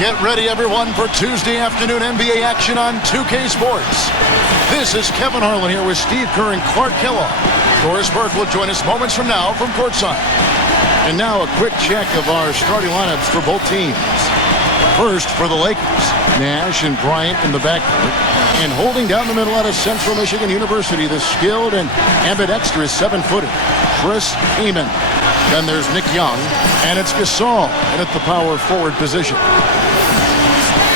Get ready, everyone, for Tuesday afternoon NBA action on 2K Sports. This is Kevin Harlan here with Steve Kerr and Clark Kellogg. Doris Burke will join us moments from now from courtside. And now a quick check of our starting lineups for both teams. First for the Lakers, Nash and Bryant in the backcourt. And holding down the middle out of Central Michigan University, the skilled and ambidextrous 7-footer, Chris Heyman. Then there's Nick Young, and it's Gasol at the power forward position.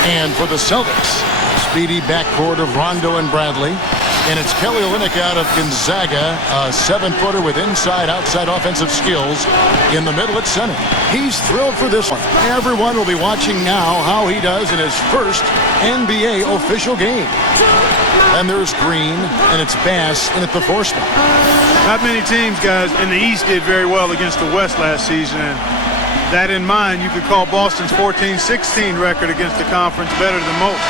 And for the Celtics, speedy backcourt of Rondo and Bradley. And it's Kelly Olynyk out of Gonzaga, a 7-footer with inside-outside offensive skills in the middle at center. He's thrilled for this one. Everyone will be watching now how he does in his first NBA official game. And there's Green, and it's Bass in at the 4 spot. Not many teams, guys, in the East did very well against the West last season. And that in mind, you could call Boston's 14-16 record against the conference better than most.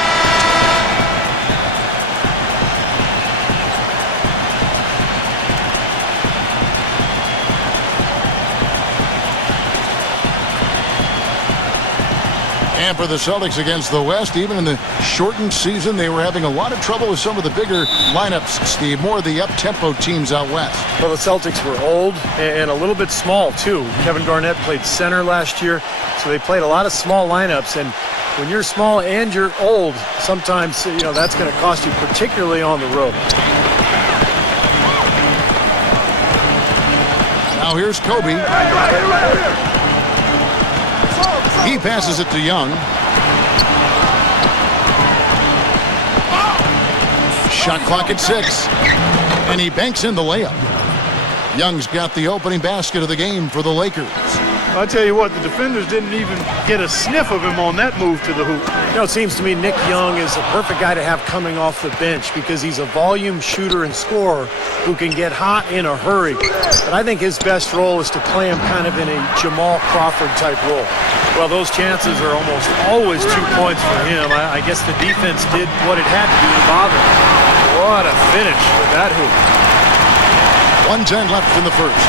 And for the Celtics against the West, even in the shortened season, they were having a lot of trouble with some of the bigger lineups, Steve. More of the up-tempo teams out west. Well, the Celtics were old and a little bit small, too. Kevin Garnett played center last year, so they played a lot of small lineups. And when you're small and you're old, sometimes, that's going to cost you, particularly on the road. Now here's Kobe. He passes it to Young. Shot clock at 6. And he banks in the layup. Young's got the opening basket of the game for the Lakers. I'll tell you what, the defenders didn't even get a sniff of him on that move to the hoop. It seems to me Nick Young is the perfect guy to have coming off the bench because he's a volume shooter and scorer who can get hot in a hurry. But I think his best role is to play him kind of in a Jamal Crawford type role. Well, those chances are almost always 2 points for him. I guess the defense did what it had to do to bother him. What a finish with that hoop. 1:10 left in the first.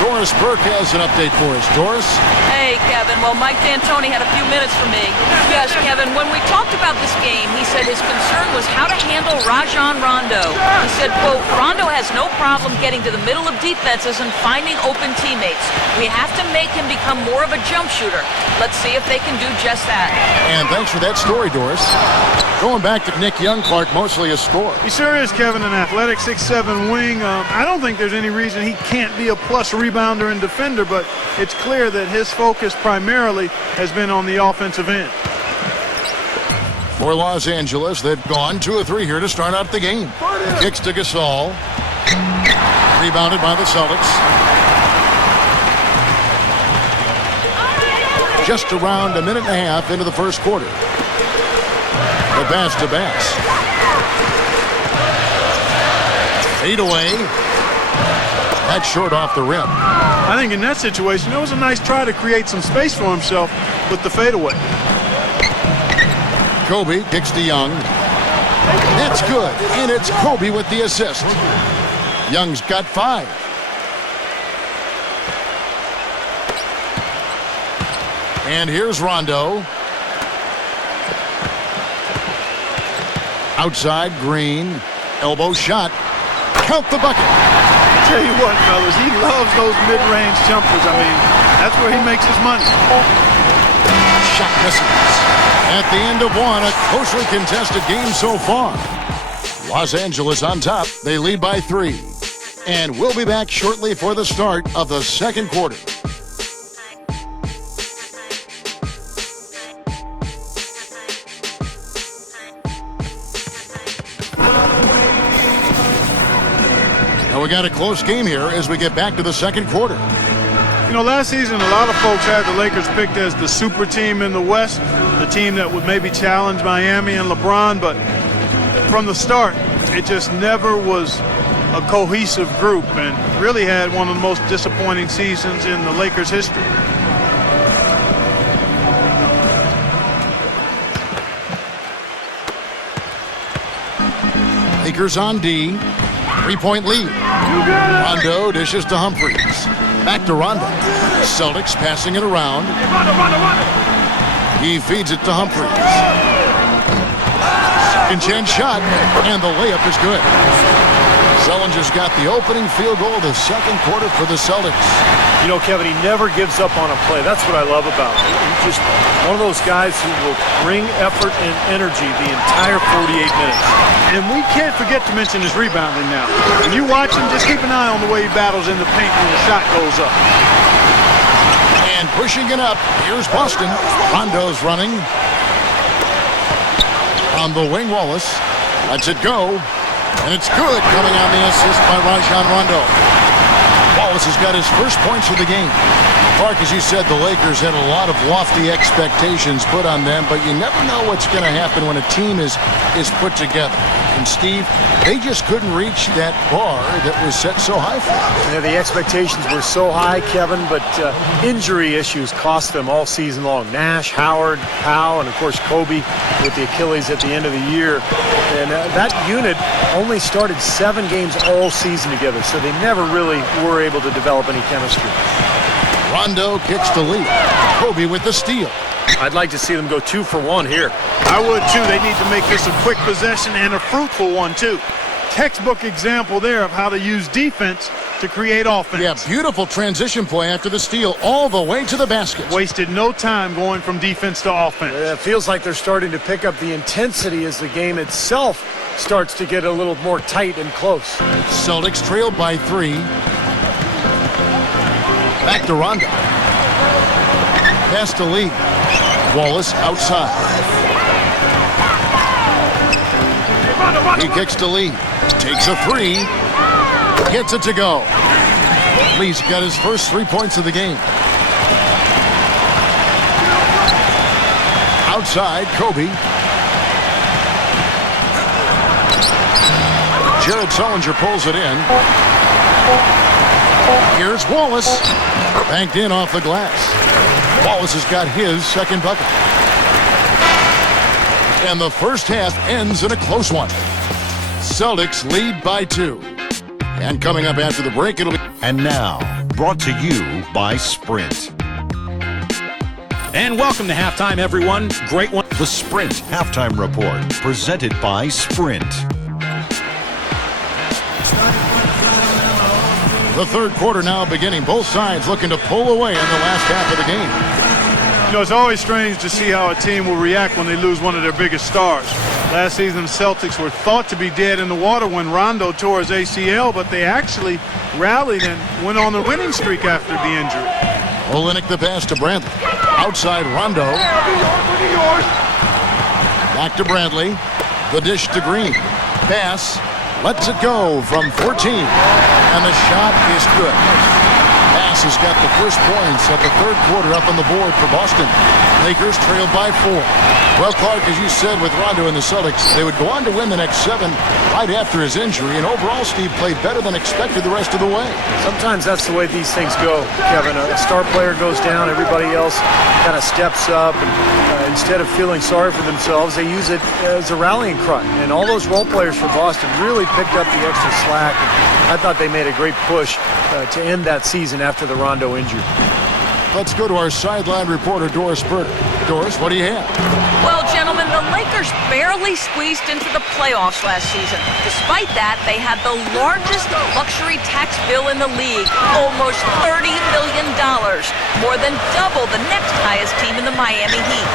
Doris Burke has an update for us. Doris? Hey, Kevin. Well, Mike D'Antoni had a few minutes for me. Yes, Kevin, when we talked about this game, he said his concern was how to handle Rajon Rondo. He said, quote, Rondo has no problem getting to the middle of defenses and finding open teammates. We have to make him become more of a jump shooter. Let's see if they can do just that. And thanks for that story, Doris. Going back to Nick Young, Clark, mostly a scorer. He sure is, Kevin, an athletic 6'7" wing. I don't think there's any reason he can't be a plus rebounder and defender, but it's clear that his focus primarily has been on the offensive end. For Los Angeles, they've gone 2 of 3 here to start out the game. Kicks to Gasol. Rebounded by the Celtics. Just around a minute and a half into the first quarter. The pass to Bass. Fade away. That's short off the rim. I think in that situation, it was a nice try to create some space for himself with the fadeaway. Kobe kicks to Young. That's good, and it's Kobe with the assist. Young's got 5. And here's Rondo. Outside, Green. Elbow shot. Count the bucket. I tell you what, fellas, he loves those mid-range jumpers. I mean, that's where he makes his money. Shot misses. At the end of one, a closely contested game so far. Los Angeles on top. They lead by 3. And we'll be back shortly for the start of the second quarter. We got a close game here as we get back to the second quarter. Last season, a lot of folks had the Lakers picked as the super team in the West, the team that would maybe challenge Miami and LeBron, but from the start, it just never was a cohesive group and really had one of the most disappointing seasons in the Lakers' history. Lakers on D. 3-point lead. Rondo dishes to Humphries. Back to Rondo. Celtics passing it around. He feeds it to Humphries. Second chance shot, and the layup is good. Sellinger's got the opening field goal of the second quarter for the Celtics. You know, Kevin, he never gives up on a play. That's what I love about him. He's just one of those guys who will bring effort and energy the entire 48 minutes. And we can't forget to mention his rebounding now. When you watch him, just keep an eye on the way he battles in the paint when the shot goes up. And pushing it up, here's Boston. Rondo's running. On the wing, Wallace lets it go. And it's good, coming on the assist by Rajon Rondo. Wallace has got his first points of the game. Clark, as you said, the Lakers had a lot of lofty expectations put on them, but you never know what's going to happen when a team is put together. And Steve, they just couldn't reach that bar that was set so high for them. Yeah, the expectations were so high, Kevin, but injury issues cost them all season long. Nash, Howard, Powell, and of course Kobe with the Achilles at the end of the year. And that unit only started 7 games all season together, so they never really were able to develop any chemistry. Rondo kicks to Lee. Kobe with the steal. I'd like to see them go 2 for 1 here. I would too. They need to make this a quick possession and a fruitful one too. Textbook example there of how to use defense to create offense. Yeah, beautiful transition play after the steal all the way to the basket. Wasted no time going from defense to offense. It feels like they're starting to pick up the intensity as the game itself starts to get a little more tight and close. Celtics trailed by 3. Back to Rondo. Pass to Lee. Wallace outside. He kicks to Lee. Takes a 3. Gets it to go. Lee's got his first 3 points of the game. Outside, Kobe. Jared Sullinger pulls it in. Here's Wallace. Banked in off the glass. Wallace has got his second bucket. And the first half ends in a close one. Celtics lead by 2. And coming up after the break, it'll be... And now, brought to you by Sprint. And welcome to halftime, everyone. Great one. The Sprint Halftime Report, presented by Sprint. The third quarter now beginning. Both sides looking to pull away in the last half of the game. You know, it's always strange to see how a team will react when they lose one of their biggest stars. Last season, the Celtics were thought to be dead in the water when Rondo tore his ACL, but they actually rallied and went on the winning streak after the injury. Olynyk the pass to Bradley. Outside Rondo. Back to Bradley. The dish to Green. Pass. Lets it go from 14. And the shot is good. Pass has got the first points of the third quarter up on the board for Boston. Lakers trailed by 4. Well, Clark, as you said with Rondo and the Celtics, they would go on to win the next 7 right after his injury. And overall, Steve played better than expected the rest of the way. Sometimes that's the way these things go, Kevin. A star player goes down, everybody else kind of steps up. And instead of feeling sorry for themselves, they use it as a rallying cry. And all those role players for Boston really picked up the extra slack. And I thought they made a great push to end that season after the Rondo injury. Let's go to our sideline reporter, Doris Burke. Doris, what do you have? Well, gentlemen, the Lakers barely squeezed into the playoffs last season. Despite that, they had the largest luxury tax bill in the league, almost $30 million, more than double the next highest team in the Miami Heat.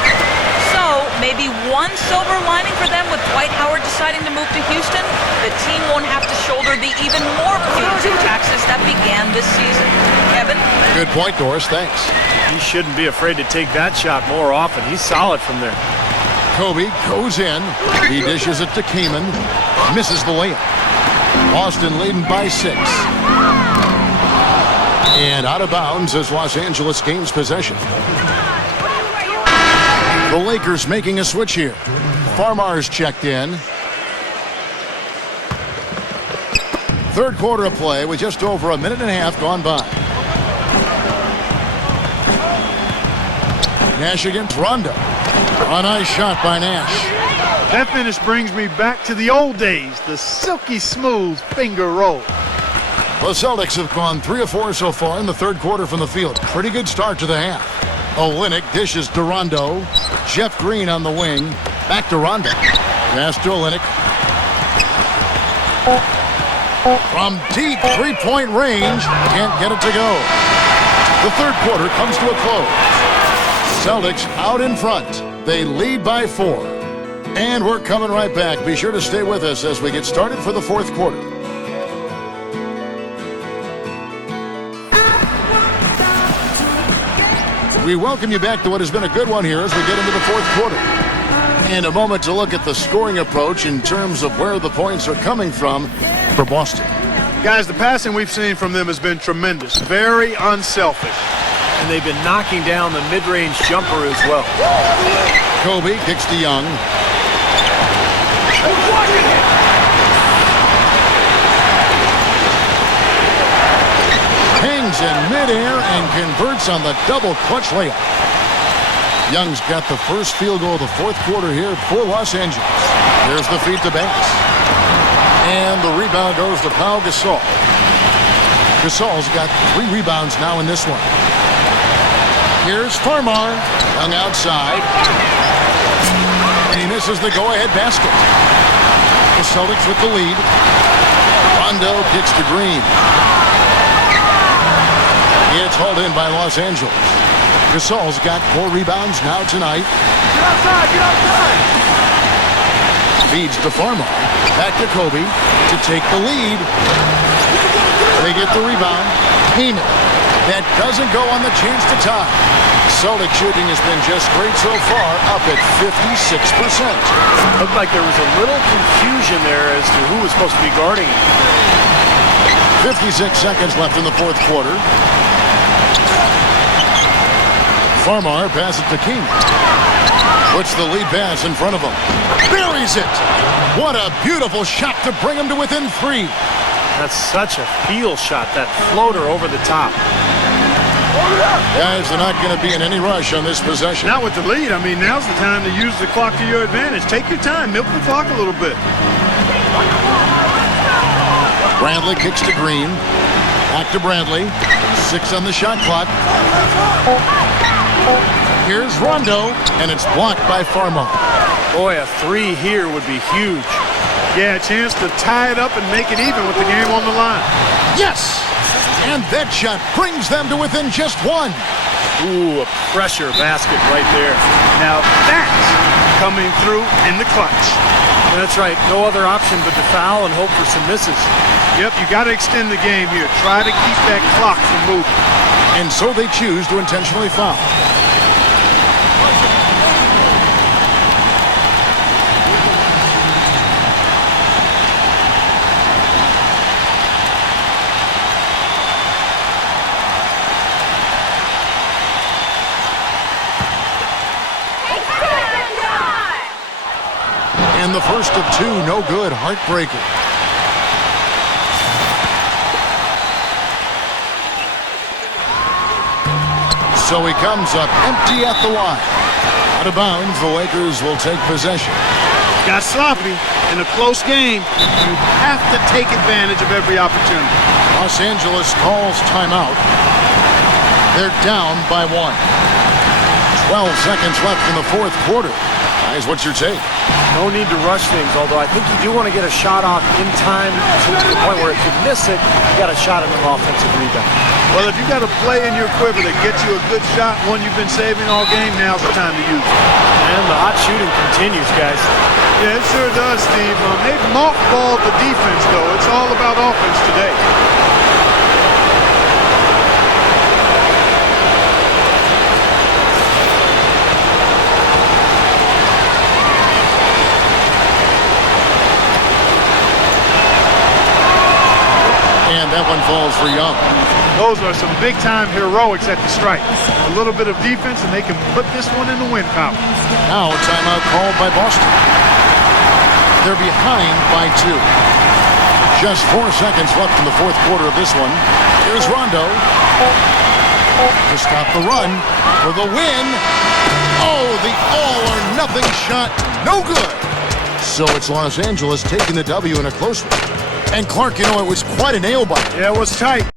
So, maybe one silver lining for them with Dwight Howard deciding to move to Houston, the team won't have to shoulder the even more punitive taxes that began this season. Kevin? Good point, Doris. Thanks. He shouldn't be afraid to take that shot more often. He's solid from there. Kobe goes in. He dishes it to Kaman. Misses the layup. Boston leading by 6. And out of bounds as Los Angeles gains possession. The Lakers making a switch here. Farmar's checked in. Third quarter of play with just over a minute and a half gone by. Nash against Rondo. A nice shot by Nash. That finish brings me back to the old days, the silky smooth finger roll. The Celtics have gone 3 of 4 so far in the third quarter from the field. Pretty good start to the half. Olynyk dishes to Rondo. Jeff Green on the wing. Back to Rondo. Pass to Olynyk. From deep three-point range. Can't get it to go. The third quarter comes to a close. Celtics out in front. They lead by 4. And we're coming right back. Be sure to stay with us as we get started for the fourth quarter. We welcome you back to what has been a good one here as we get into the fourth quarter. In a moment to look at the scoring approach in terms of where the points are coming from for Boston. Guys, the passing we've seen from them has been tremendous. Very unselfish. And they've been knocking down the mid-range jumper as well. Kobe kicks to Young. Hangs in midair and converts on the double clutch layup. Young's got the first field goal of the fourth quarter here for Los Angeles. There's the feed to Banks. And the rebound goes to Pau Gasol. Gasol's got 3 rebounds now in this one. Here's Farmar. Young outside. And he misses the go-ahead basket. The Celtics with the lead. Rondo kicks to Green. It's hauled in by Los Angeles. Gasol's got 4 rebounds now tonight. Get outside, get outside. Feeds to Farmar. Back to Kobe to take the lead. They get the rebound. Heenan. That doesn't go on the chance to tie. Celtic shooting has been just great so far, up at 56%. Looked like there was a little confusion there as to who was supposed to be guarding him. 56 seconds left in the fourth quarter. Farmar passes to King. Puts the lead pass in front of him. Buries it. What a beautiful shot to bring him to within 3. That's such a feel shot, that floater over the top. Guys, they're not going to be in any rush on this possession. Not with the lead. I mean, now's the time to use the clock to your advantage. Take your time. Milk the clock a little bit. Bradley kicks to Green. Back to Bradley. 6 on the shot clock. Here's Rondo, and it's blocked by Farmar. Boy, a 3 here would be huge. Yeah, a chance to tie it up and make it even with the game on the line. Yes! And that shot brings them to within just 1. Ooh, a pressure basket right there. Now that's coming through in the clutch. That's right. No other option but to foul and hope for some misses. Yep, you got to extend the game here. Try to keep that clock from moving. And so they choose to intentionally foul. And the first of 2, no good, heartbreaker. So he comes up empty at the line. Out of bounds, the Lakers will take possession. Got sloppy in a close game. You have to take advantage of every opportunity. Los Angeles calls timeout. They're down by 1. 12 seconds left in the fourth quarter. Guys, what's your take? No need to rush things, although I think you do want to get a shot off in time to the point where if you miss it, you got a shot at an offensive rebound. Well, if you got a play in your quiver that gets you a good shot, one you've been saving all game, now's the time to use it. And the hot shooting continues, guys. Yeah, it sure does, Steve. They've mothballed the defense, though. It's all about offense today. And that one falls for Young. Those are some big-time heroics at the stripe. A little bit of defense, and they can put this one in the win column. Now a timeout called by Boston. They're behind by 2. Just 4 seconds left in the fourth quarter of this one. Here's Rondo to stop the run for the win. Oh, the all-or-nothing shot. No good. So it's Los Angeles taking the W in a close one. And Clark, you know, it was quite a nail biter. Yeah, it was tight.